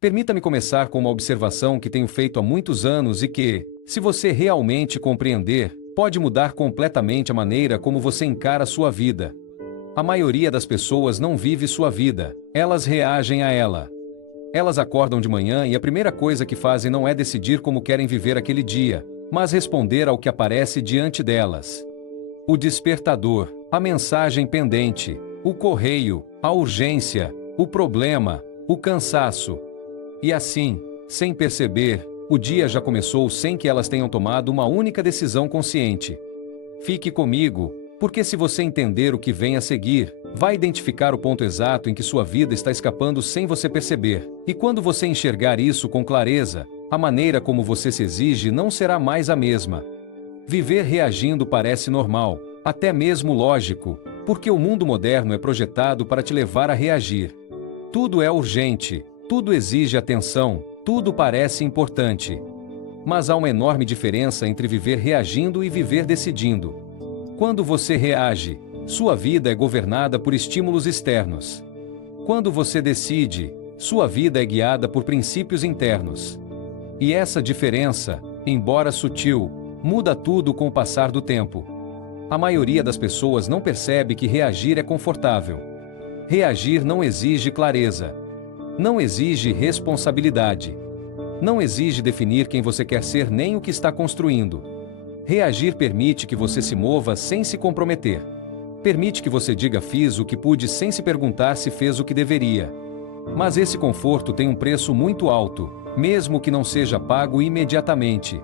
Permita-me começar com uma observação que tenho feito há muitos anos e que, se você realmente compreender, pode mudar completamente a maneira como você encara sua vida. A maioria das pessoas não vive sua vida, elas reagem a ela. Elas acordam de manhã e a primeira coisa que fazem não é decidir como querem viver aquele dia, mas responder ao que aparece diante delas. O despertador, a mensagem pendente, o correio, a urgência, o problema, o cansaço. E assim, sem perceber, o dia já começou sem que elas tenham tomado uma única decisão consciente. Fique comigo, porque se você entender o que vem a seguir, vai identificar o ponto exato em que sua vida está escapando sem você perceber. E quando você enxergar isso com clareza, a maneira como você se exige não será mais a mesma. Viver reagindo parece normal, até mesmo lógico, porque o mundo moderno é projetado para te levar a reagir. Tudo é urgente, tudo exige atenção, tudo parece importante. Mas há uma enorme diferença entre viver reagindo e viver decidindo. Quando você reage, sua vida é governada por estímulos externos. Quando você decide, sua vida é guiada por princípios internos. E essa diferença, embora sutil, muda tudo com o passar do tempo. A maioria das pessoas não percebe que reagir é confortável. Reagir não exige clareza. Não exige responsabilidade. Não exige definir quem você quer ser nem o que está construindo. Reagir permite que você se mova sem se comprometer. Permite que você diga fiz o que pude sem se perguntar se fez o que deveria. Mas esse conforto tem um preço muito alto, mesmo que não seja pago imediatamente.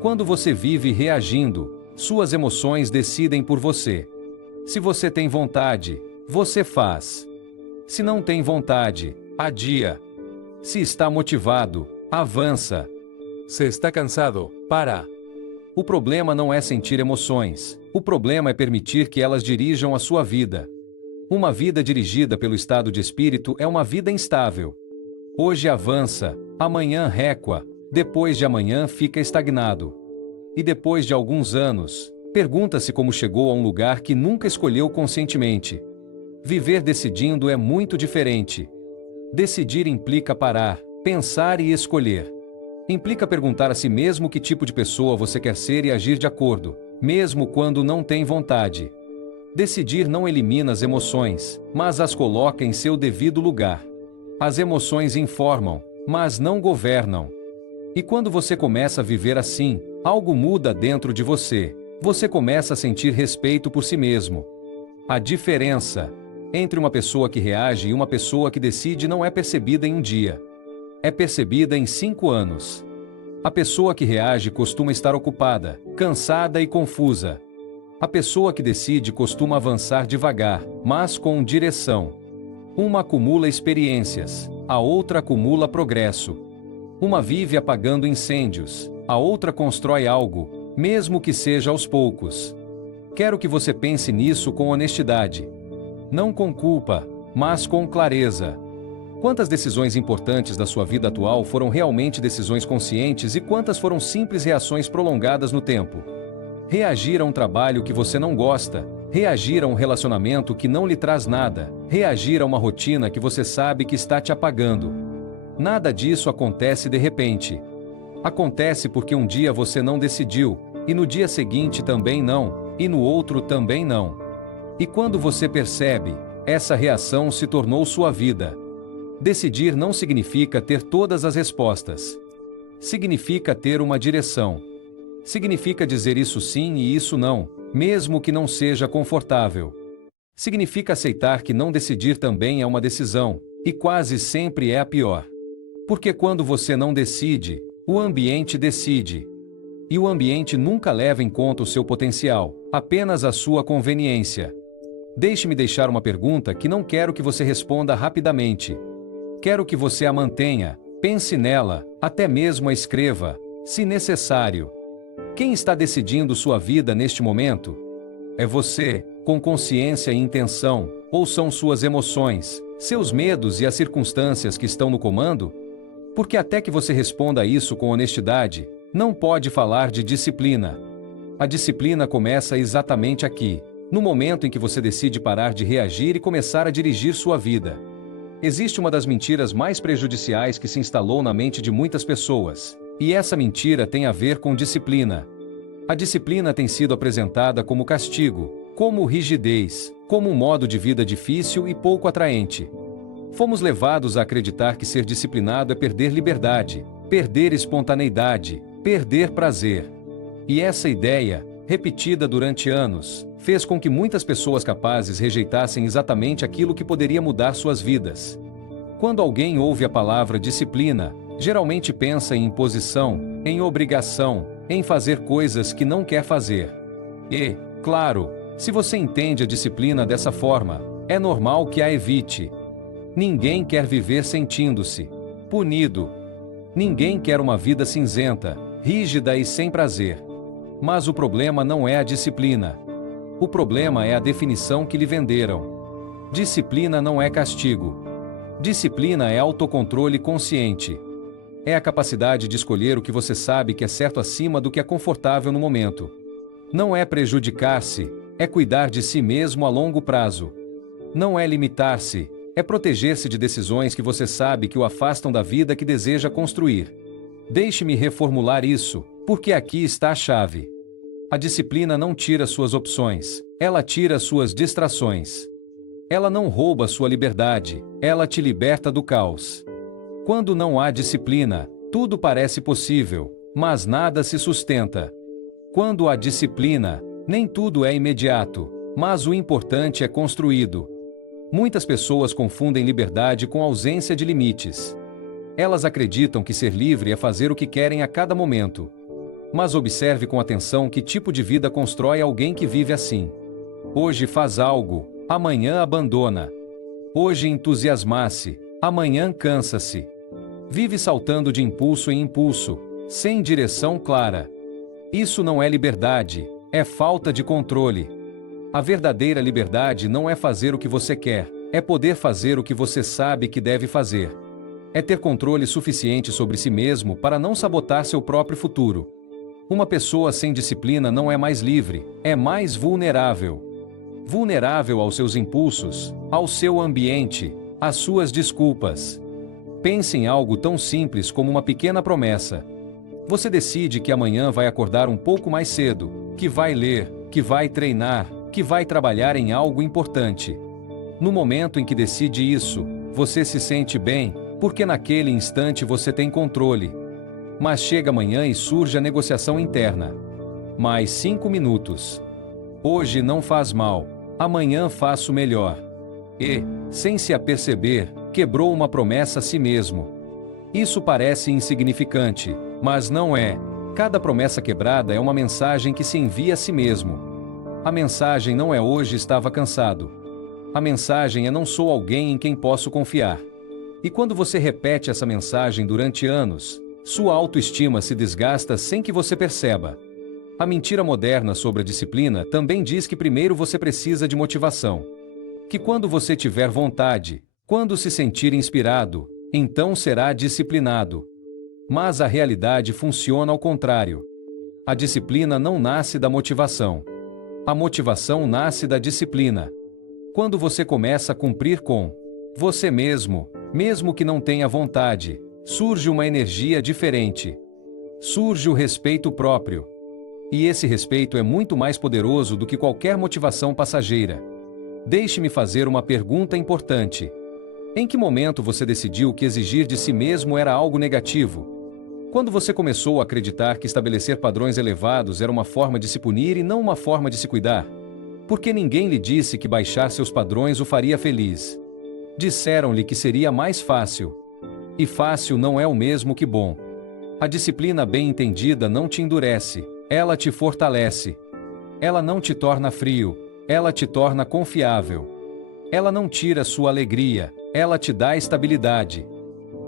Quando você vive reagindo, suas emoções decidem por você. Se você tem vontade, você faz. Se não tem vontade, adia. Se está motivado, avança. Se está cansado, para. O problema não é sentir emoções. O problema é permitir que elas dirijam a sua vida. Uma vida dirigida pelo estado de espírito é uma vida instável. Hoje avança, amanhã recua, depois de amanhã fica estagnado. E depois de alguns anos, pergunta-se como chegou a um lugar que nunca escolheu conscientemente. Viver decidindo é muito diferente. Decidir implica parar, pensar e escolher. Implica perguntar a si mesmo que tipo de pessoa você quer ser e agir de acordo, mesmo quando não tem vontade. Decidir não elimina as emoções, mas as coloca em seu devido lugar. As emoções informam, mas não governam. E quando você começa a viver assim, algo muda dentro de você. Você começa a sentir respeito por si mesmo. A diferença entre uma pessoa que reage e uma pessoa que decide não é percebida em um dia. É percebida em 5 anos. A pessoa que reage costuma estar ocupada, cansada e confusa. A pessoa que decide costuma avançar devagar, mas com direção. Uma acumula experiências, a outra acumula progresso. Uma vive apagando incêndios, a outra constrói algo, mesmo que seja aos poucos. Quero que você pense nisso com honestidade. Não com culpa, mas com clareza. Quantas decisões importantes da sua vida atual foram realmente decisões conscientes e quantas foram simples reações prolongadas no tempo? Reagir a um trabalho que você não gosta, reagir a um relacionamento que não lhe traz nada, reagir a uma rotina que você sabe que está te apagando. Nada disso acontece de repente. Acontece porque um dia você não decidiu, e no dia seguinte também não, e no outro também não. E quando você percebe, essa reação se tornou sua vida. Decidir não significa ter todas as respostas. Significa ter uma direção. Significa dizer isso sim e isso não, mesmo que não seja confortável. Significa aceitar que não decidir também é uma decisão, e quase sempre é a pior. Porque quando você não decide, o ambiente decide. E o ambiente nunca leva em conta o seu potencial, apenas a sua conveniência. Deixe-me deixar uma pergunta que não quero que você responda rapidamente. Quero que você a mantenha, pense nela, até mesmo a escreva, se necessário. Quem está decidindo sua vida neste momento? É você, com consciência e intenção, ou são suas emoções, seus medos e as circunstâncias que estão no comando? Porque até que você responda a isso com honestidade, não pode falar de disciplina. A disciplina começa exatamente aqui, no momento em que você decide parar de reagir e começar a dirigir sua vida. Existe uma das mentiras mais prejudiciais que se instalou na mente de muitas pessoas, e essa mentira tem a ver com disciplina. A disciplina tem sido apresentada como castigo, como rigidez, como um modo de vida difícil e pouco atraente. Fomos levados a acreditar que ser disciplinado é perder liberdade, perder espontaneidade, perder prazer. E essa ideia, repetida durante anos, fez com que muitas pessoas capazes rejeitassem exatamente aquilo que poderia mudar suas vidas. Quando alguém ouve a palavra disciplina, geralmente pensa em imposição, em obrigação, em fazer coisas que não quer fazer. E, claro, se você entende a disciplina dessa forma, é normal que a evite. Ninguém quer viver sentindo-se punido. Ninguém quer uma vida cinzenta, rígida e sem prazer. Mas o problema não é a disciplina. O problema é a definição que lhe venderam. Disciplina não é castigo. Disciplina é autocontrole consciente. É a capacidade de escolher o que você sabe que é certo acima do que é confortável no momento. Não é prejudicar-se, é cuidar de si mesmo a longo prazo. Não é limitar-se, é proteger-se de decisões que você sabe que o afastam da vida que deseja construir. Deixe-me reformular isso, porque aqui está a chave. A disciplina não tira suas opções, ela tira suas distrações. Ela não rouba sua liberdade, ela te liberta do caos. Quando não há disciplina, tudo parece possível, mas nada se sustenta. Quando há disciplina, nem tudo é imediato, mas o importante é construído. Muitas pessoas confundem liberdade com ausência de limites. Elas acreditam que ser livre é fazer o que querem a cada momento. Mas observe com atenção que tipo de vida constrói alguém que vive assim. Hoje faz algo, amanhã abandona. Hoje entusiasma-se, amanhã cansa-se. Vive saltando de impulso em impulso, sem direção clara. Isso não é liberdade, é falta de controle. A verdadeira liberdade não é fazer o que você quer, é poder fazer o que você sabe que deve fazer. É ter controle suficiente sobre si mesmo para não sabotar seu próprio futuro. Uma pessoa sem disciplina não é mais livre, é mais vulnerável. Vulnerável aos seus impulsos, ao seu ambiente, às suas desculpas. Pense em algo tão simples como uma pequena promessa. Você decide que amanhã vai acordar um pouco mais cedo, que vai ler, que vai treinar, que vai trabalhar em algo importante. No momento em que decide isso, você se sente bem, porque naquele instante você tem controle. Mas chega amanhã e surge a negociação interna. Mais 5 minutos. Hoje não faz mal, amanhã faço melhor. E, sem se aperceber, quebrou uma promessa a si mesmo. Isso parece insignificante, mas não é. Cada promessa quebrada é uma mensagem que se envia a si mesmo. A mensagem não é hoje estava cansado. A mensagem é não sou alguém em quem posso confiar. E quando você repete essa mensagem durante anos, sua autoestima se desgasta sem que você perceba. A mentira moderna sobre a disciplina também diz que primeiro você precisa de motivação. Que quando você tiver vontade, quando se sentir inspirado, então será disciplinado. Mas a realidade funciona ao contrário. A disciplina não nasce da motivação. A motivação nasce da disciplina. Quando você começa a cumprir com você mesmo, mesmo que não tenha vontade, surge uma energia diferente. Surge o respeito próprio. E esse respeito é muito mais poderoso do que qualquer motivação passageira. Deixe-me fazer uma pergunta importante. Em que momento você decidiu que exigir de si mesmo era algo negativo? Quando você começou a acreditar que estabelecer padrões elevados era uma forma de se punir e não uma forma de se cuidar? Porque ninguém lhe disse que baixar seus padrões o faria feliz. Disseram-lhe que seria mais fácil. E fácil não é o mesmo que bom. A disciplina bem entendida não te endurece, ela te fortalece. Ela não te torna frio, ela te torna confiável. Ela não tira sua alegria, ela te dá estabilidade.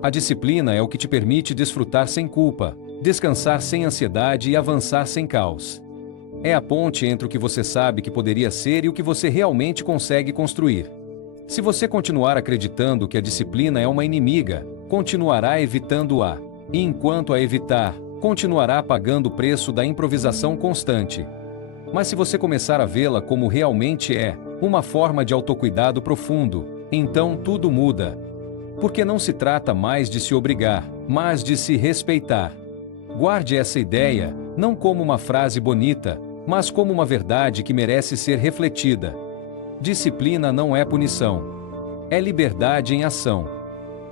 A disciplina é o que te permite desfrutar sem culpa, descansar sem ansiedade e avançar sem caos. É a ponte entre o que você sabe que poderia ser e o que você realmente consegue construir. Se você continuar acreditando que a disciplina é uma inimiga, continuará evitando-a. E enquanto a evitar, continuará pagando o preço da improvisação constante. Mas se você começar a vê-la como realmente é, uma forma de autocuidado profundo, então tudo muda. Porque não se trata mais de se obrigar, mas de se respeitar. Guarde essa ideia, não como uma frase bonita, mas como uma verdade que merece ser refletida. Disciplina não é punição. É liberdade em ação.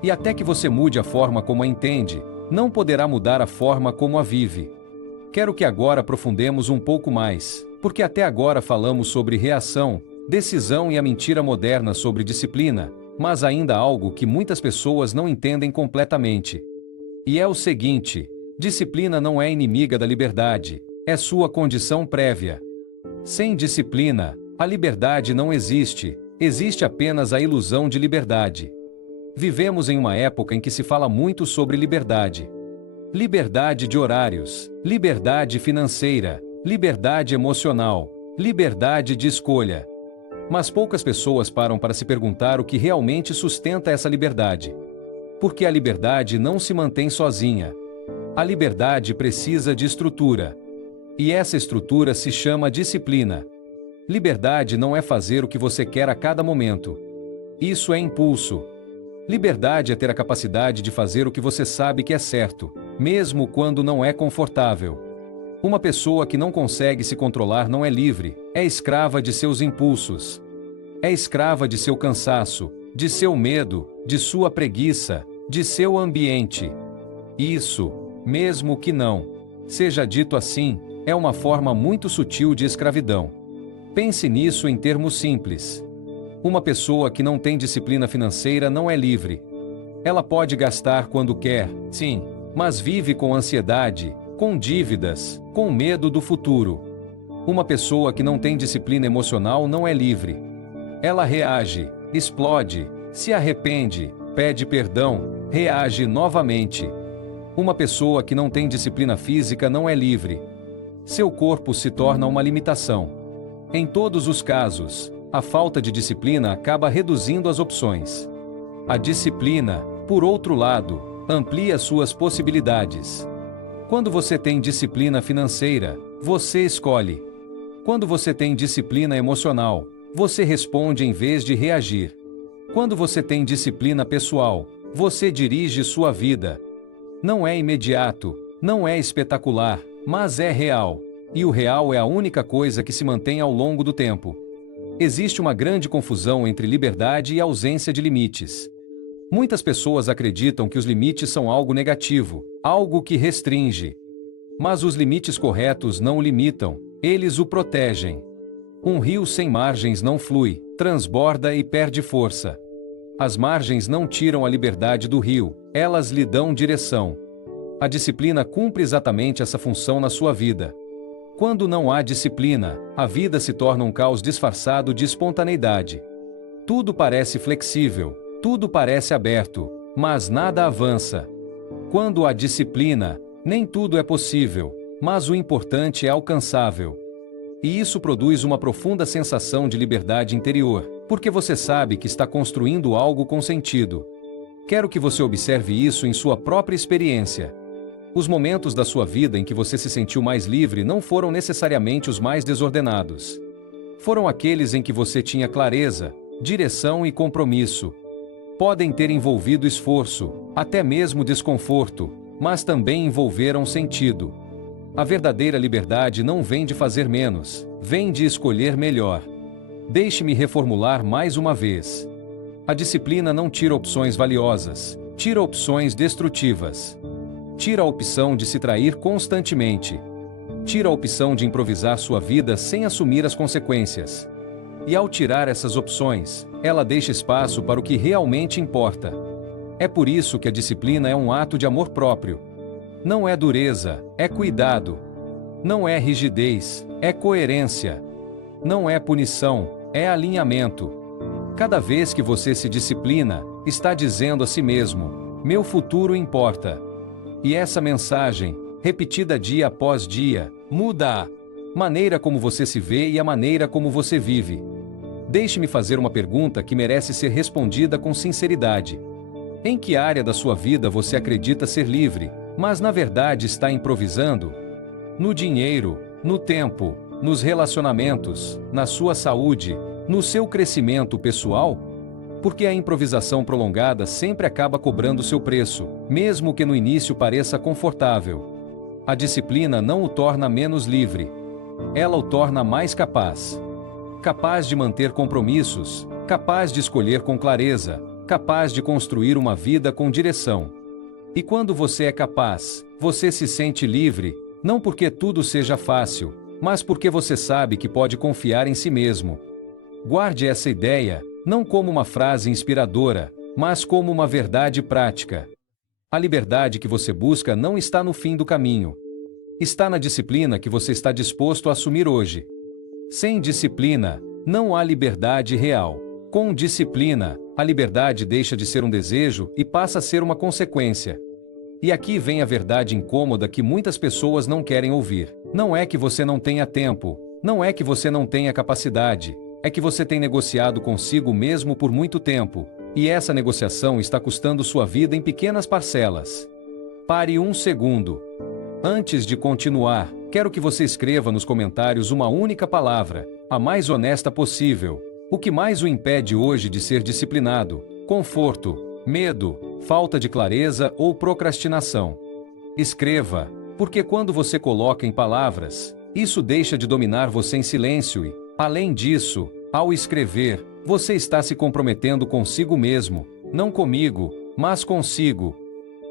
E até que você mude a forma como a entende, não poderá mudar a forma como a vive. Quero que agora aprofundemos um pouco mais, porque até agora falamos sobre reação, decisão e a mentira moderna sobre disciplina, mas ainda há algo que muitas pessoas não entendem completamente. E é o seguinte: disciplina não é inimiga da liberdade, é sua condição prévia. Sem disciplina, a liberdade não existe, existe apenas a ilusão de liberdade. Vivemos em uma época em que se fala muito sobre liberdade. Liberdade de horários, liberdade financeira, liberdade emocional, liberdade de escolha. Mas poucas pessoas param para se perguntar o que realmente sustenta essa liberdade. Porque a liberdade não se mantém sozinha. A liberdade precisa de estrutura. E essa estrutura se chama disciplina. Liberdade não é fazer o que você quer a cada momento. Isso é impulso. Liberdade é ter a capacidade de fazer o que você sabe que é certo, mesmo quando não é confortável. Uma pessoa que não consegue se controlar não é livre, é escrava de seus impulsos. É escrava de seu cansaço, de seu medo, de sua preguiça, de seu ambiente. Isso, mesmo que não seja dito assim, é uma forma muito sutil de escravidão. Pense nisso em termos simples. Uma pessoa que não tem disciplina financeira não é livre. Ela pode gastar quando quer, sim, mas vive com ansiedade, com dívidas, com medo do futuro. Uma pessoa que não tem disciplina emocional não é livre. Ela reage, explode, se arrepende, pede perdão, reage novamente. Uma pessoa que não tem disciplina física não é livre. Seu corpo se torna uma limitação. Em todos os casos, a falta de disciplina acaba reduzindo as opções. A disciplina, por outro lado, amplia suas possibilidades. Quando você tem disciplina financeira, você escolhe. Quando você tem disciplina emocional, você responde em vez de reagir. Quando você tem disciplina pessoal, você dirige sua vida. Não é imediato, não é espetacular, mas é real. E o real é a única coisa que se mantém ao longo do tempo. Existe uma grande confusão entre liberdade e ausência de limites. Muitas pessoas acreditam que os limites são algo negativo, algo que restringe. Mas os limites corretos não o limitam, eles o protegem. Um rio sem margens não flui, transborda e perde força. As margens não tiram a liberdade do rio, elas lhe dão direção. A disciplina cumpre exatamente essa função na sua vida. Quando não há disciplina, a vida se torna um caos disfarçado de espontaneidade. Tudo parece flexível, tudo parece aberto, mas nada avança. Quando há disciplina, nem tudo é possível, mas o importante é alcançável. E isso produz uma profunda sensação de liberdade interior, porque você sabe que está construindo algo com sentido. Quero que você observe isso em sua própria experiência. Os momentos da sua vida em que você se sentiu mais livre não foram necessariamente os mais desordenados. Foram aqueles em que você tinha clareza, direção e compromisso. Podem ter envolvido esforço, até mesmo desconforto, mas também envolveram sentido. A verdadeira liberdade não vem de fazer menos, vem de escolher melhor. Deixe-me reformular mais uma vez. A disciplina não tira opções valiosas, tira opções destrutivas. Tira a opção de se trair constantemente. Tira a opção de improvisar sua vida sem assumir as consequências. E ao tirar essas opções, ela deixa espaço para o que realmente importa. É por isso que a disciplina é um ato de amor próprio. Não é dureza, é cuidado. Não é rigidez, é coerência. Não é punição, é alinhamento. Cada vez que você se disciplina, está dizendo a si mesmo: meu futuro importa. E essa mensagem, repetida dia após dia, muda a maneira como você se vê e a maneira como você vive. Deixe-me fazer uma pergunta que merece ser respondida com sinceridade. Em que área da sua vida você acredita ser livre, mas na verdade está improvisando? No dinheiro, no tempo, nos relacionamentos, na sua saúde, no seu crescimento pessoal? Porque a improvisação prolongada sempre acaba cobrando seu preço, mesmo que no início pareça confortável. A disciplina não o torna menos livre. Ela o torna mais capaz. Capaz de manter compromissos, capaz de escolher com clareza, capaz de construir uma vida com direção. E quando você é capaz, você se sente livre, não porque tudo seja fácil, mas porque você sabe que pode confiar em si mesmo. Guarde essa ideia, não como uma frase inspiradora, mas como uma verdade prática. A liberdade que você busca não está no fim do caminho. Está na disciplina que você está disposto a assumir hoje. Sem disciplina, não há liberdade real. Com disciplina, a liberdade deixa de ser um desejo e passa a ser uma consequência. E aqui vem a verdade incômoda que muitas pessoas não querem ouvir. Não é que você não tenha tempo, não é que você não tenha capacidade, é que você tem negociado consigo mesmo por muito tempo, e essa negociação está custando sua vida em pequenas parcelas. Pare um segundo. Antes de continuar, quero que você escreva nos comentários uma única palavra, a mais honesta possível. O que mais o impede hoje de ser disciplinado? Conforto, medo, falta de clareza ou procrastinação? Escreva, porque quando você coloca em palavras, isso deixa de dominar você em silêncio e, além disso, ao escrever, você está se comprometendo consigo mesmo, não comigo, mas consigo.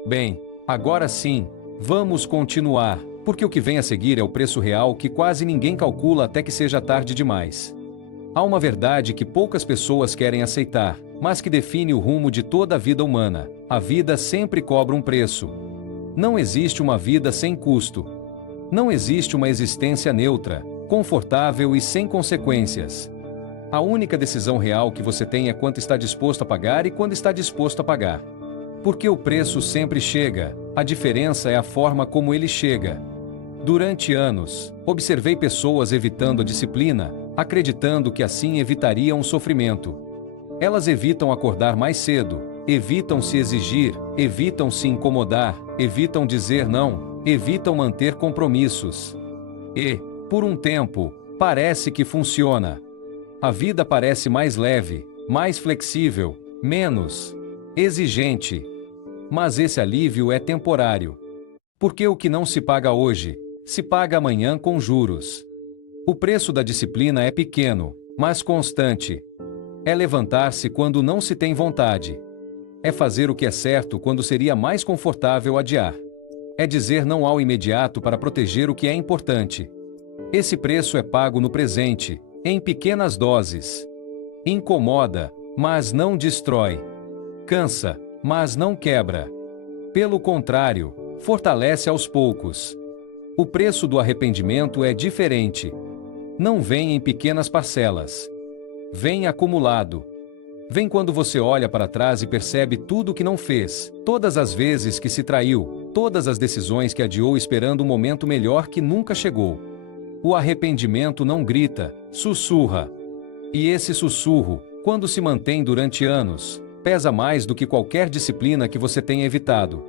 Bem, agora sim, vamos continuar, porque o que vem a seguir é o preço real que quase ninguém calcula até que seja tarde demais. Há uma verdade que poucas pessoas querem aceitar, mas que define o rumo de toda a vida humana. A vida sempre cobra um preço. Não existe uma vida sem custo. Não existe uma existência neutra, confortável e sem consequências. A única decisão real que você tem é quanto está disposto a pagar e quando está disposto a pagar. Porque o preço sempre chega, a diferença é a forma como ele chega. Durante anos, observei pessoas evitando a disciplina, acreditando que assim evitariam o sofrimento. Elas evitam acordar mais cedo, evitam se exigir, evitam se incomodar, evitam dizer não, evitam manter compromissos. E, por um tempo, parece que funciona. A vida parece mais leve, mais flexível, menos exigente. Mas esse alívio é temporário. Porque o que não se paga hoje, se paga amanhã com juros. O preço da disciplina é pequeno, mas constante. É levantar-se quando não se tem vontade. É fazer o que é certo quando seria mais confortável adiar. É dizer não ao imediato para proteger o que é importante. Esse preço é pago no presente, em pequenas doses. Incomoda, mas não destrói. Cansa, mas não quebra. Pelo contrário, fortalece aos poucos. O preço do arrependimento é diferente. Não vem em pequenas parcelas. Vem acumulado. Vem quando você olha para trás e percebe tudo o que não fez, todas as vezes que se traiu, todas as decisões que adiou esperando um momento melhor que nunca chegou. O arrependimento não grita, sussurra. E esse sussurro, quando se mantém durante anos, pesa mais do que qualquer disciplina que você tenha evitado.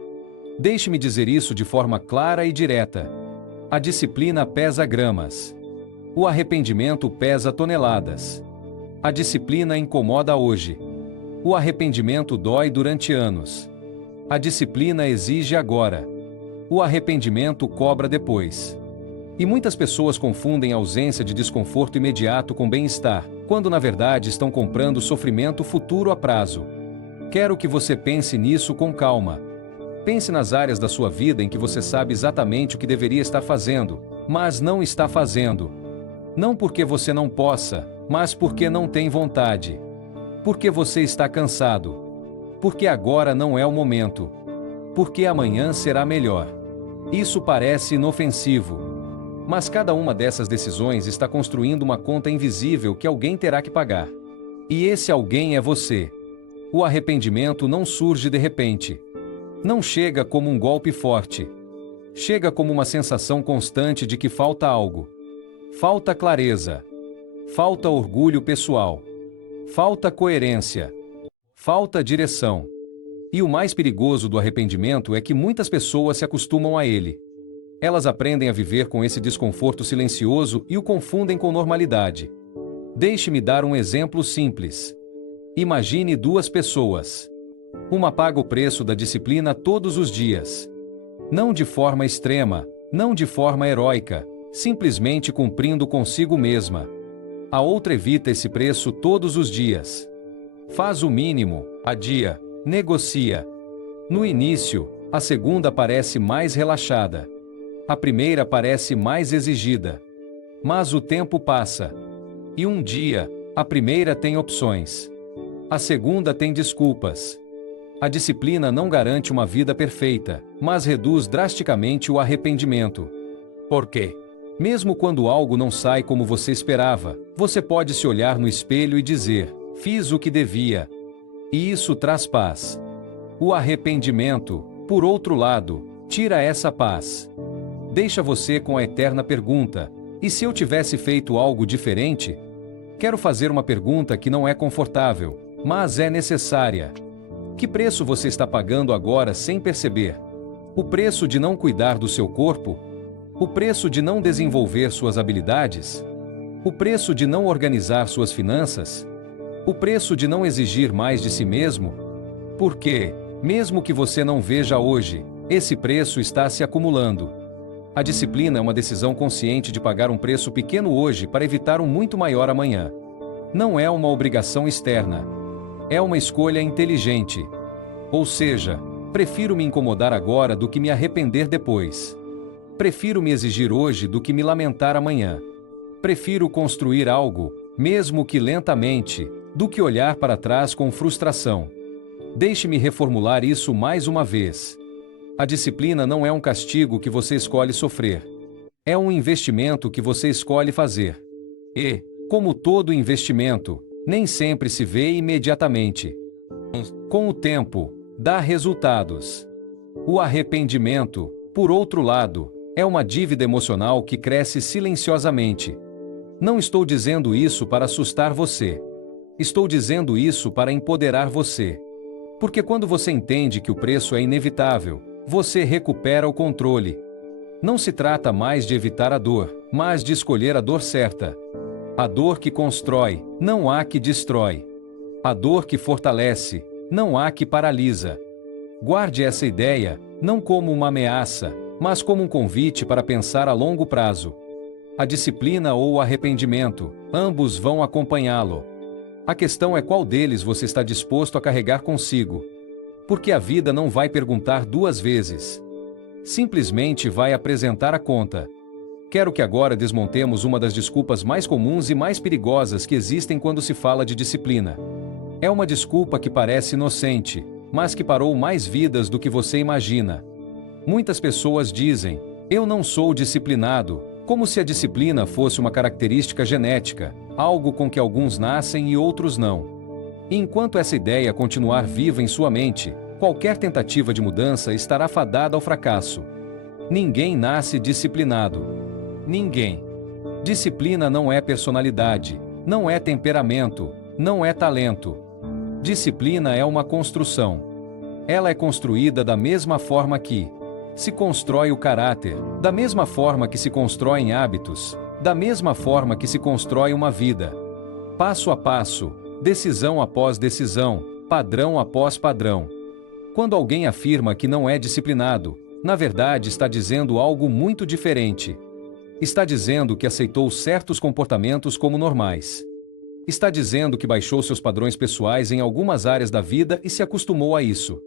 Deixe-me dizer isso de forma clara e direta. A disciplina pesa gramas. O arrependimento pesa toneladas. A disciplina incomoda hoje. O arrependimento dói durante anos. A disciplina exige agora. O arrependimento cobra depois. E muitas pessoas confundem a ausência de desconforto imediato com bem-estar, quando na verdade estão comprando sofrimento futuro a prazo. Quero que você pense nisso com calma. Pense nas áreas da sua vida em que você sabe exatamente o que deveria estar fazendo, mas não está fazendo. Não porque você não possa, mas porque não tem vontade. Porque você está cansado. Porque agora não é o momento. Porque amanhã será melhor. Isso parece inofensivo. Mas cada uma dessas decisões está construindo uma conta invisível que alguém terá que pagar. E esse alguém é você. O arrependimento não surge de repente. Não chega como um golpe forte. Chega como uma sensação constante de que falta algo. Falta clareza. Falta orgulho pessoal. Falta coerência. Falta direção. E o mais perigoso do arrependimento é que muitas pessoas se acostumam a ele. Elas aprendem a viver com esse desconforto silencioso e o confundem com normalidade. Deixe-me dar um exemplo simples. Imagine duas pessoas. Uma paga o preço da disciplina todos os dias. Não de forma extrema, não de forma heróica, simplesmente cumprindo consigo mesma. A outra evita esse preço todos os dias. Faz o mínimo, adia, negocia. No início, a segunda parece mais relaxada. A primeira parece mais exigida. Mas o tempo passa. E um dia, a primeira tem opções. A segunda tem desculpas. A disciplina não garante uma vida perfeita, mas reduz drasticamente o arrependimento. Por quê? Mesmo quando algo não sai como você esperava, você pode se olhar no espelho e dizer: fiz o que devia. E isso traz paz. O arrependimento, por outro lado, tira essa paz. Deixa você com a eterna pergunta: e se eu tivesse feito algo diferente? Quero fazer uma pergunta que não é confortável, mas é necessária. Que preço você está pagando agora sem perceber? O preço de não cuidar do seu corpo? O preço de não desenvolver suas habilidades? O preço de não organizar suas finanças? O preço de não exigir mais de si mesmo? Porque, mesmo que você não veja hoje, esse preço está se acumulando. A disciplina é uma decisão consciente de pagar um preço pequeno hoje para evitar um muito maior amanhã. Não é uma obrigação externa. É uma escolha inteligente. Ou seja, prefiro me incomodar agora do que me arrepender depois. Prefiro me exigir hoje do que me lamentar amanhã. Prefiro construir algo, mesmo que lentamente, do que olhar para trás com frustração. Deixe-me reformular isso mais uma vez. A disciplina não é um castigo que você escolhe sofrer. É um investimento que você escolhe fazer. E, como todo investimento, nem sempre se vê imediatamente. Com o tempo, dá resultados. O arrependimento, por outro lado, é uma dívida emocional que cresce silenciosamente. Não estou dizendo isso para assustar você. Estou dizendo isso para empoderar você. Porque quando você entende que o preço é inevitável, você recupera o controle. Não se trata mais de evitar a dor, mas de escolher a dor certa. A dor que constrói, não há que destrói. A dor que fortalece, não há que paralisa. Guarde essa ideia, não como uma ameaça, mas como um convite para pensar a longo prazo. A disciplina ou o arrependimento, ambos vão acompanhá-lo. A questão é qual deles você está disposto a carregar consigo. Porque a vida não vai perguntar duas vezes. Simplesmente vai apresentar a conta. Quero que agora desmontemos uma das desculpas mais comuns e mais perigosas que existem quando se fala de disciplina. É uma desculpa que parece inocente, mas que parou mais vidas do que você imagina. Muitas pessoas dizem: eu não sou disciplinado, como se a disciplina fosse uma característica genética, algo com que alguns nascem e outros não. E enquanto essa ideia continuar viva em sua mente, qualquer tentativa de mudança estará fadada ao fracasso. Ninguém nasce disciplinado. Ninguém. Disciplina não é personalidade, não é temperamento, não é talento. Disciplina é uma construção. Ela é construída da mesma forma que se constrói o caráter, da mesma forma que se constroem hábitos, da mesma forma que se constrói uma vida. Passo a passo, decisão após decisão, padrão após padrão. Quando alguém afirma que não é disciplinado, na verdade está dizendo algo muito diferente. Está dizendo que aceitou certos comportamentos como normais. Está dizendo que baixou seus padrões pessoais em algumas áreas da vida e se acostumou a isso.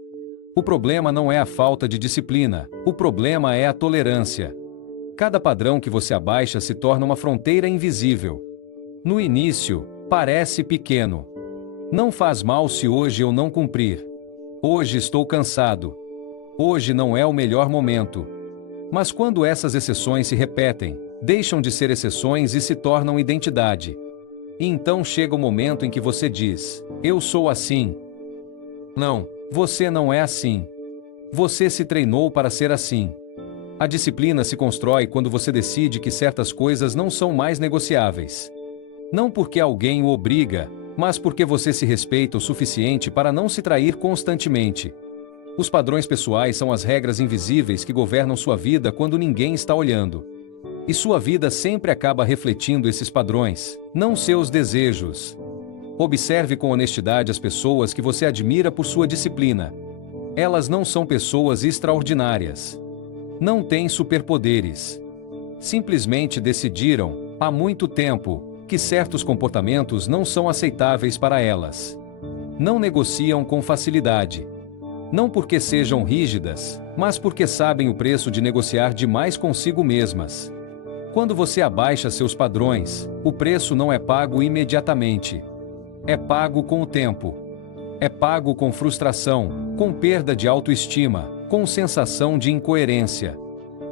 O problema não é a falta de disciplina, o problema é a tolerância. Cada padrão que você abaixa se torna uma fronteira invisível. No início, parece pequeno. Não faz mal se hoje eu não cumprir. Hoje estou cansado. Hoje não é o melhor momento. Mas quando essas exceções se repetem, deixam de ser exceções e se tornam identidade. E então chega o momento em que você diz: eu sou assim. Não, você não é assim. Você se treinou para ser assim. A disciplina se constrói quando você decide que certas coisas não são mais negociáveis. Não porque alguém o obriga, mas porque você se respeita o suficiente para não se trair constantemente. Os padrões pessoais são as regras invisíveis que governam sua vida quando ninguém está olhando. E sua vida sempre acaba refletindo esses padrões, não seus desejos. Observe com honestidade as pessoas que você admira por sua disciplina. Elas não são pessoas extraordinárias. Não têm superpoderes. Simplesmente decidiram, há muito tempo, que certos comportamentos não são aceitáveis para elas. Não negociam com facilidade. Não porque sejam rígidas, mas porque sabem o preço de negociar demais consigo mesmas. Quando você abaixa seus padrões, o preço não é pago imediatamente. É pago com o tempo. É pago com frustração, com perda de autoestima, com sensação de incoerência.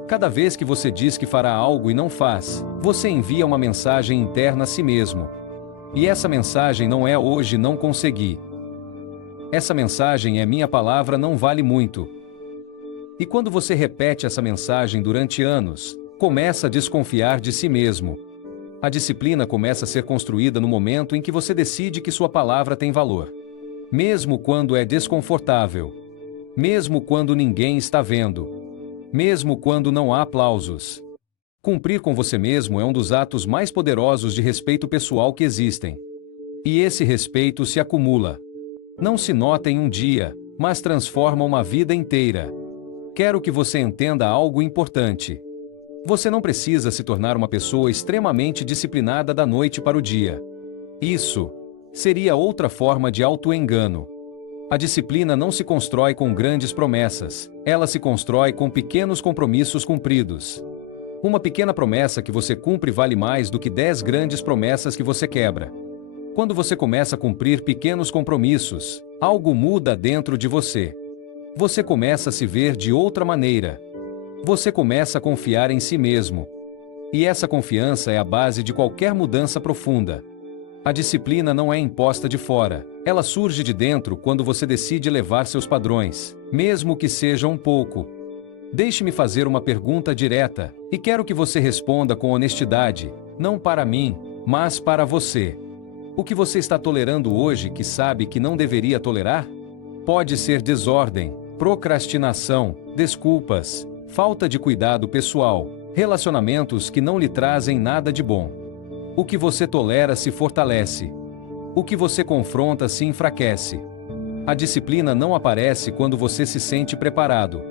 Cada vez que você diz que fará algo e não faz, você envia uma mensagem interna a si mesmo. E essa mensagem não é hoje não consegui. Essa mensagem é minha palavra não vale muito. E quando você repete essa mensagem durante anos, começa a desconfiar de si mesmo. A disciplina começa a ser construída no momento em que você decide que sua palavra tem valor. Mesmo quando é desconfortável. Mesmo quando ninguém está vendo. Mesmo quando não há aplausos. Cumprir com você mesmo é um dos atos mais poderosos de respeito pessoal que existem. E esse respeito se acumula. Não se nota em um dia, mas transforma uma vida inteira. Quero que você entenda algo importante. Você não precisa se tornar uma pessoa extremamente disciplinada da noite para o dia. Isso seria outra forma de auto-engano. A disciplina não se constrói com grandes promessas, ela se constrói com pequenos compromissos cumpridos. Uma pequena promessa que você cumpre vale mais do que 10 grandes promessas que você quebra. Quando você começa a cumprir pequenos compromissos, algo muda dentro de você. Você começa a se ver de outra maneira. Você começa a confiar em si mesmo. E essa confiança é a base de qualquer mudança profunda. A disciplina não é imposta de fora, ela surge de dentro quando você decide elevar seus padrões, mesmo que seja um pouco. Deixe-me fazer uma pergunta direta, e quero que você responda com honestidade, não para mim, mas para você. O que você está tolerando hoje que sabe que não deveria tolerar? Pode ser desordem, procrastinação, desculpas, falta de cuidado pessoal, relacionamentos que não lhe trazem nada de bom. O que você tolera se fortalece. O que você confronta se enfraquece. A disciplina não aparece quando você se sente preparado.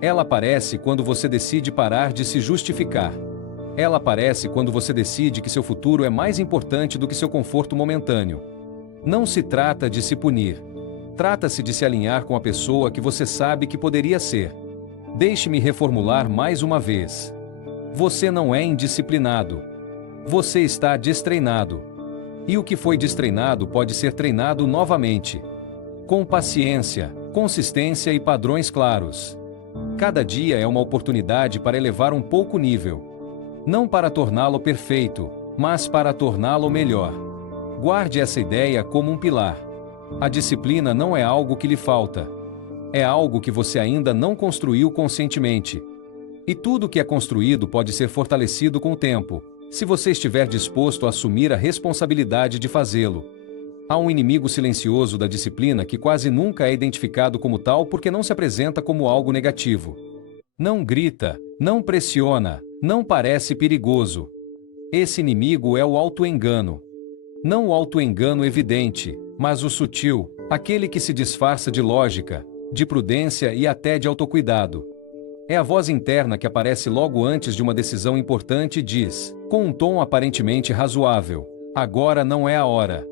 Ela aparece quando você decide parar de se justificar. Ela aparece quando você decide que seu futuro é mais importante do que seu conforto momentâneo. Não se trata de se punir. Trata-se de se alinhar com a pessoa que você sabe que poderia ser. Deixe-me reformular mais uma vez. Você não é indisciplinado. Você está destreinado. E o que foi destreinado pode ser treinado novamente. Com paciência, consistência e padrões claros. Cada dia é uma oportunidade para elevar um pouco o nível. Não para torná-lo perfeito, mas para torná-lo melhor. Guarde essa ideia como um pilar. A disciplina não é algo que lhe falta. É algo que você ainda não construiu conscientemente. E tudo que é construído pode ser fortalecido com o tempo, se você estiver disposto a assumir a responsabilidade de fazê-lo. Há um inimigo silencioso da disciplina que quase nunca é identificado como tal porque não se apresenta como algo negativo. Não grita, não pressiona, não parece perigoso. Esse inimigo é o auto-engano. Não o auto-engano evidente, mas o sutil, aquele que se disfarça de lógica, de prudência e até de autocuidado. É a voz interna que aparece logo antes de uma decisão importante e diz, com um tom aparentemente razoável, agora não é a hora.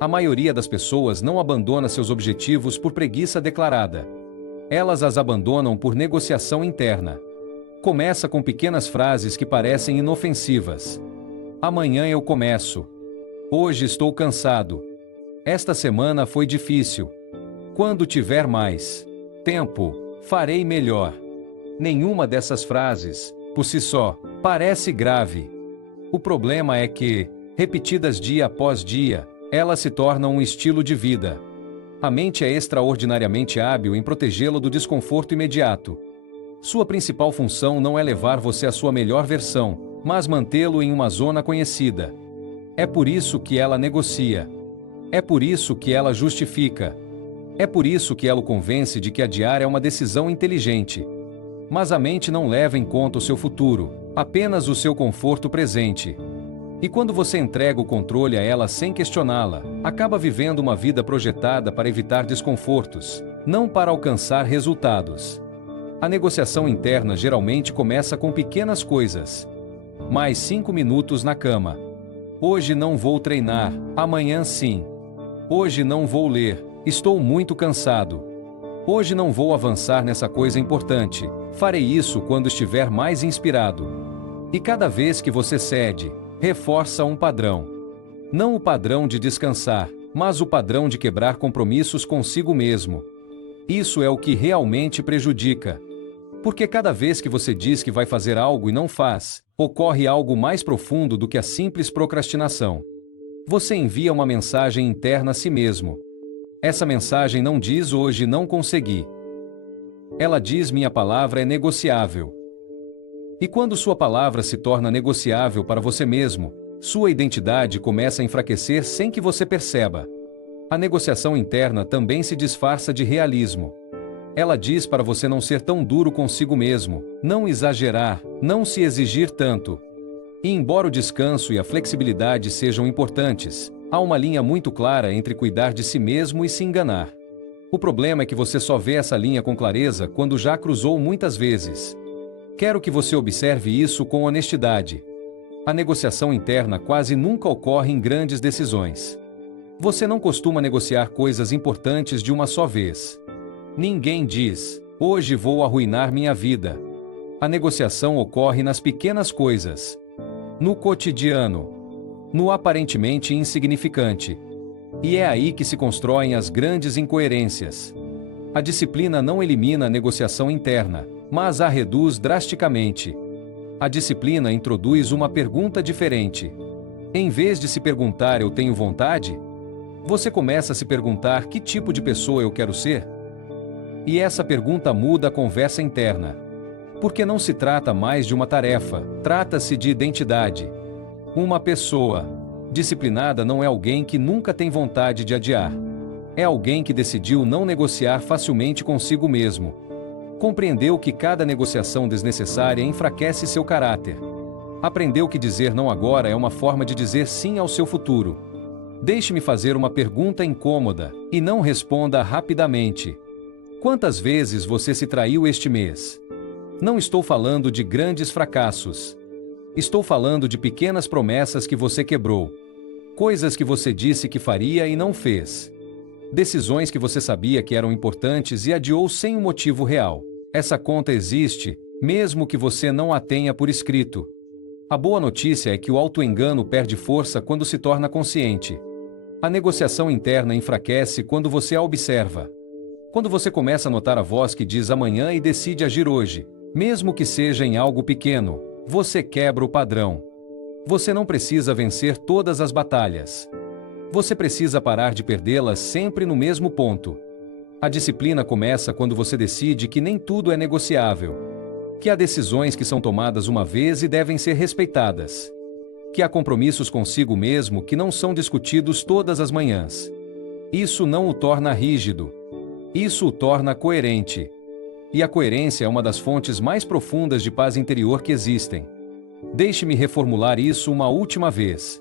A maioria das pessoas não abandona seus objetivos por preguiça declarada. Elas as abandonam por negociação interna. Começa com pequenas frases que parecem inofensivas. Amanhã eu começo. Hoje estou cansado. Esta semana foi difícil. Quando tiver mais tempo, farei melhor. Nenhuma dessas frases, por si só, parece grave. O problema é que, repetidas dia após dia, elas se tornam um estilo de vida. A mente é extraordinariamente hábil em protegê-lo do desconforto imediato. Sua principal função não é levar você à sua melhor versão, mas mantê-lo em uma zona conhecida. É por isso que ela negocia. É por isso que ela justifica. É por isso que ela o convence de que adiar é uma decisão inteligente. Mas a mente não leva em conta o seu futuro, apenas o seu conforto presente. E quando você entrega o controle a ela sem questioná-la, acaba vivendo uma vida projetada para evitar desconfortos, não para alcançar resultados. A negociação interna geralmente começa com pequenas coisas. Mais 5 minutos na cama. Hoje não vou treinar, amanhã sim. Hoje não vou ler, estou muito cansado. Hoje não vou avançar nessa coisa importante, farei isso quando estiver mais inspirado. E cada vez que você cede, reforça um padrão. Não o padrão de descansar, mas o padrão de quebrar compromissos consigo mesmo. Isso é o que realmente prejudica. Porque cada vez que você diz que vai fazer algo e não faz, ocorre algo mais profundo do que a simples procrastinação. Você envia uma mensagem interna a si mesmo. Essa mensagem não diz hoje não consegui. Ela diz minha palavra é negociável. E quando sua palavra se torna negociável para você mesmo, sua identidade começa a enfraquecer sem que você perceba. A negociação interna também se disfarça de realismo. Ela diz para você não ser tão duro consigo mesmo, não exagerar, não se exigir tanto. E embora o descanso e a flexibilidade sejam importantes, há uma linha muito clara entre cuidar de si mesmo e se enganar. O problema é que você só vê essa linha com clareza quando já cruzou muitas vezes. Quero que você observe isso com honestidade. A negociação interna quase nunca ocorre em grandes decisões. Você não costuma negociar coisas importantes de uma só vez. Ninguém diz, hoje vou arruinar minha vida. A negociação ocorre nas pequenas coisas. No cotidiano. No aparentemente insignificante. E é aí que se constroem as grandes incoerências. A disciplina não elimina a negociação interna, mas a reduz drasticamente. A disciplina introduz uma pergunta diferente. Em vez de se perguntar eu tenho vontade, você começa a se perguntar que tipo de pessoa eu quero ser? E essa pergunta muda a conversa interna. Porque não se trata mais de uma tarefa, trata-se de identidade. Uma pessoa disciplinada não é alguém que nunca tem vontade de adiar. É alguém que decidiu não negociar facilmente consigo mesmo. Compreendeu que cada negociação desnecessária enfraquece seu caráter. Aprendeu que dizer não agora é uma forma de dizer sim ao seu futuro. Deixe-me fazer uma pergunta incômoda, e não responda rapidamente. Quantas vezes você se traiu este mês? Não estou falando de grandes fracassos. Estou falando de pequenas promessas que você quebrou. Coisas que você disse que faria e não fez. Decisões que você sabia que eram importantes e adiou sem um motivo real. Essa conta existe, mesmo que você não a tenha por escrito. A boa notícia é que o auto-engano perde força quando se torna consciente. A negociação interna enfraquece quando você a observa. Quando você começa a notar a voz que diz amanhã e decide agir hoje, mesmo que seja em algo pequeno, você quebra o padrão. Você não precisa vencer todas as batalhas. Você precisa parar de perdê-las sempre no mesmo ponto. A disciplina começa quando você decide que nem tudo é negociável. Que há decisões que são tomadas uma vez e devem ser respeitadas. Que há compromissos consigo mesmo que não são discutidos todas as manhãs. Isso não o torna rígido. Isso o torna coerente. E a coerência é uma das fontes mais profundas de paz interior que existem. Deixe-me reformular isso uma última vez.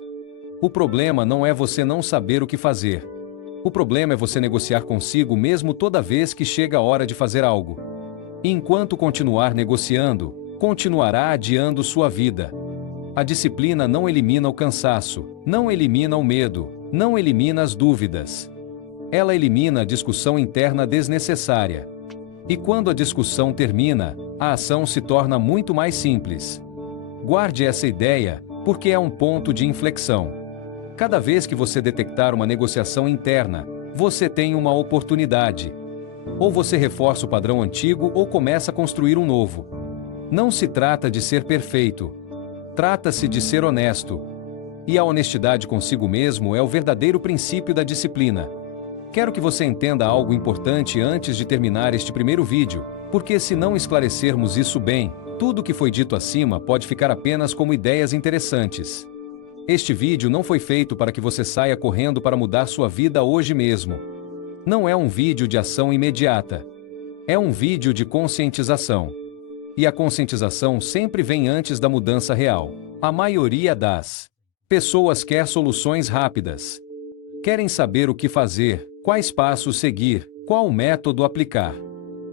O problema não é você não saber o que fazer. O problema é você negociar consigo mesmo toda vez que chega a hora de fazer algo. E enquanto continuar negociando, continuará adiando sua vida. A disciplina não elimina o cansaço, não elimina o medo, não elimina as dúvidas. Ela elimina a discussão interna desnecessária. E quando a discussão termina, a ação se torna muito mais simples. Guarde essa ideia, porque é um ponto de inflexão. Cada vez que você detectar uma negociação interna, você tem uma oportunidade. Ou você reforça o padrão antigo ou começa a construir um novo. Não se trata de ser perfeito. Trata-se de ser honesto. E a honestidade consigo mesmo é o verdadeiro princípio da disciplina. Quero que você entenda algo importante antes de terminar este primeiro vídeo, porque se não esclarecermos isso bem, tudo o que foi dito acima pode ficar apenas como ideias interessantes. Este vídeo não foi feito para que você saia correndo para mudar sua vida hoje mesmo. Não é um vídeo de ação imediata. É um vídeo de conscientização. E a conscientização sempre vem antes da mudança real. A maioria das Pessoas querem soluções rápidas. Querem saber o que fazer, quais passos seguir, qual método aplicar.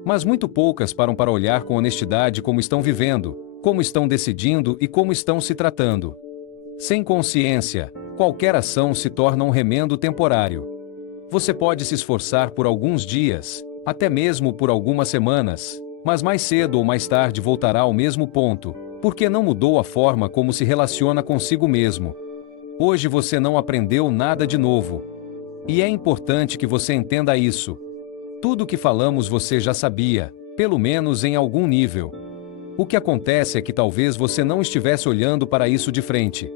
Mas muito poucas param para olhar com honestidade como estão vivendo, como estão decidindo e como estão se tratando. Sem consciência, qualquer ação se torna um remendo temporário. Você pode se esforçar por alguns dias, até mesmo por algumas semanas, mas mais cedo ou mais tarde voltará ao mesmo ponto, porque não mudou a forma como se relaciona consigo mesmo. Hoje você não aprendeu nada de novo. E é importante que você entenda isso. Tudo o que falamos você já sabia, pelo menos em algum nível. O que acontece é que talvez você não estivesse olhando para isso de frente.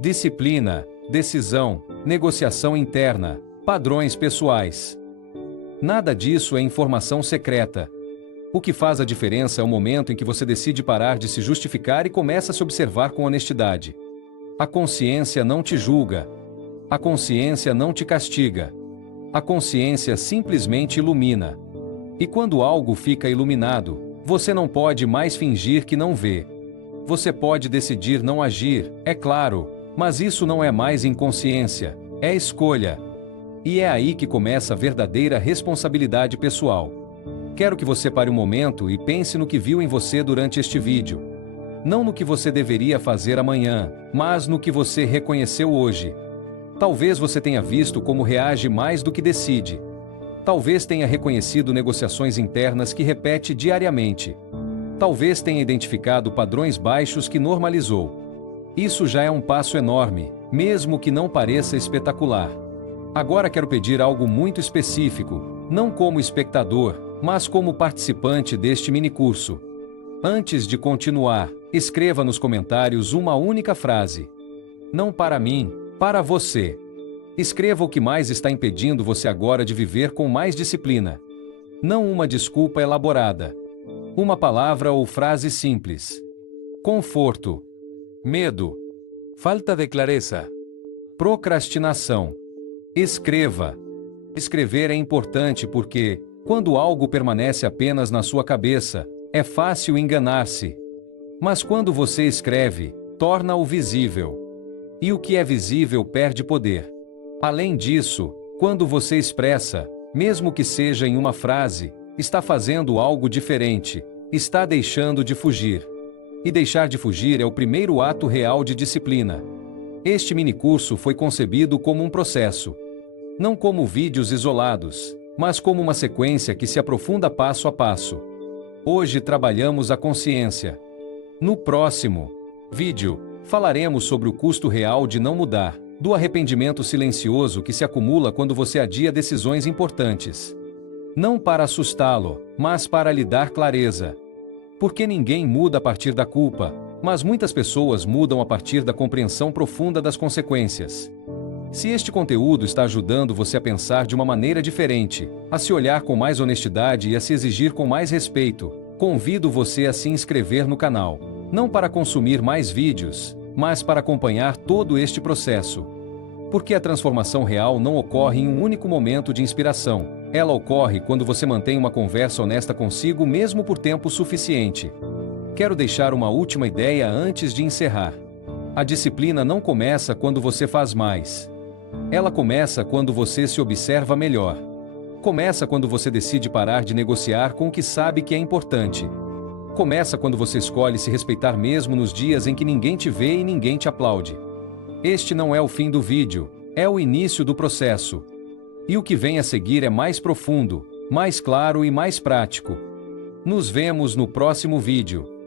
Disciplina, decisão, negociação interna, padrões pessoais. Nada disso é informação secreta. O que faz a diferença é o momento em que você decide parar de se justificar e começa a se observar com honestidade. A consciência não te julga. A consciência não te castiga. A consciência simplesmente ilumina. E quando algo fica iluminado, você não pode mais fingir que não vê. Você pode decidir não agir, é claro, mas isso não é mais inconsciência, é escolha. E é aí que começa a verdadeira responsabilidade pessoal. Quero que você pare um momento e pense no que viu em você durante este vídeo. Não no que você deveria fazer amanhã, mas no que você reconheceu hoje. Talvez você tenha visto como reage mais do que decide. Talvez tenha reconhecido negociações internas que repete diariamente. Talvez tenha identificado padrões baixos que normalizou. Isso já é um passo enorme, mesmo que não pareça espetacular. Agora quero pedir algo muito específico, não como espectador, mas como participante deste minicurso. Antes de continuar, escreva nos comentários uma única frase. Não para mim, para você. Escreva o que mais está impedindo você agora de viver com mais disciplina. Não uma desculpa elaborada. Uma palavra ou frase simples. Conforto. Medo. Falta de clareza. Procrastinação. Escreva. Escrever é importante porque, quando algo permanece apenas na sua cabeça, é fácil enganar-se. Mas quando você escreve, torna-o visível. E o que é visível perde poder. Além disso, quando você expressa, mesmo que seja em uma frase, está fazendo algo diferente, está deixando de fugir. E deixar de fugir é o primeiro ato real de disciplina. Este minicurso foi concebido como um processo. Não como vídeos isolados, mas como uma sequência que se aprofunda passo a passo. Hoje trabalhamos a consciência. No próximo vídeo, falaremos sobre o custo real de não mudar, do arrependimento silencioso que se acumula quando você adia decisões importantes. Não para assustá-lo, mas para lhe dar clareza. Porque ninguém muda a partir da culpa, mas muitas pessoas mudam a partir da compreensão profunda das consequências. Se este conteúdo está ajudando você a pensar de uma maneira diferente, a se olhar com mais honestidade e a se exigir com mais respeito, convido você a se inscrever no canal. Não para consumir mais vídeos, mas para acompanhar todo este processo. Porque a transformação real não ocorre em um único momento de inspiração. Ela ocorre quando você mantém uma conversa honesta consigo mesmo por tempo suficiente. Quero deixar uma última ideia antes de encerrar. A disciplina não começa quando você faz mais. Ela começa quando você se observa melhor. Começa quando você decide parar de negociar com o que sabe que é importante. Começa quando você escolhe se respeitar mesmo nos dias em que ninguém te vê e ninguém te aplaude. Este não é o fim do vídeo, é o início do processo. E o que vem a seguir é mais profundo, mais claro e mais prático. Nos vemos no próximo vídeo.